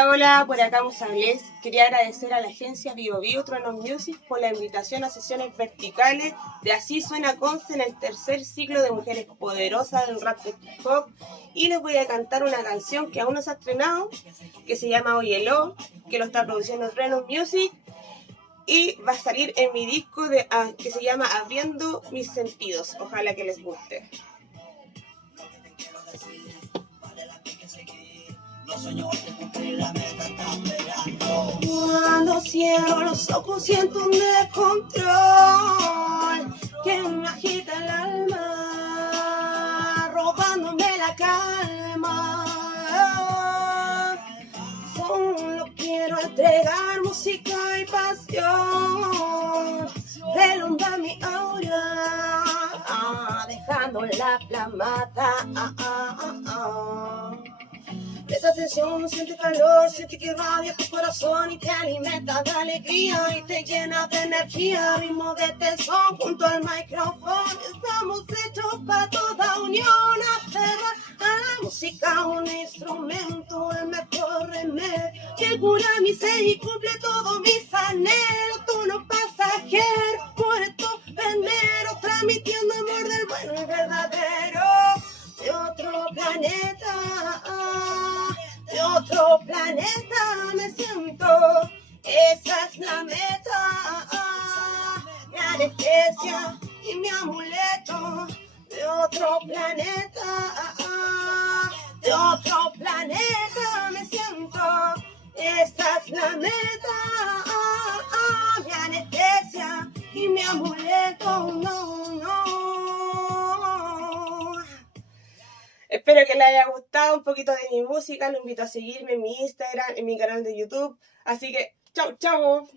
Hola, por acá Musables. Quería agradecer a la agencia BioBio Trono Music por la invitación a sesiones verticales de Así Suena Conce en el tercer ciclo de Mujeres Poderosas del Rap de Hip Hop. Y les voy a cantar una canción que aún no se ha estrenado, que se llama Óyelo, que lo está produciendo Trono Music y va a salir en mi disco que se llama Abriendo Mis Sentidos. Ojalá que les guste. Cuando cierro los ojos siento un descontrol que me agita el alma, robándome la calma. Solo quiero entregar música y pasión, relumbar mi aura, dejando la plamata. Presta atención, siente calor, siente que irradia tu corazón y te alimenta de alegría y te llena de energía. Ritmo de tesón junto al micrófono, estamos hechos para toda unión. Aferrar a la música, un instrumento, el mejor remedio que cura mi sed y cumple todos mis anhelos. Tú no pasajero, muerto, venero, transmitiendo amor del bueno y verdadero. De otro planeta, de otro planeta me siento, esa es la meta, mi anestesia y mi amuleto. De otro planeta, de otro planeta me siento, esa es la meta, mi anestesia y mi amuleto. Espero que les haya gustado un poquito de mi música. Los invito a seguirme en mi Instagram, en mi canal de YouTube. Así que, chau, chau.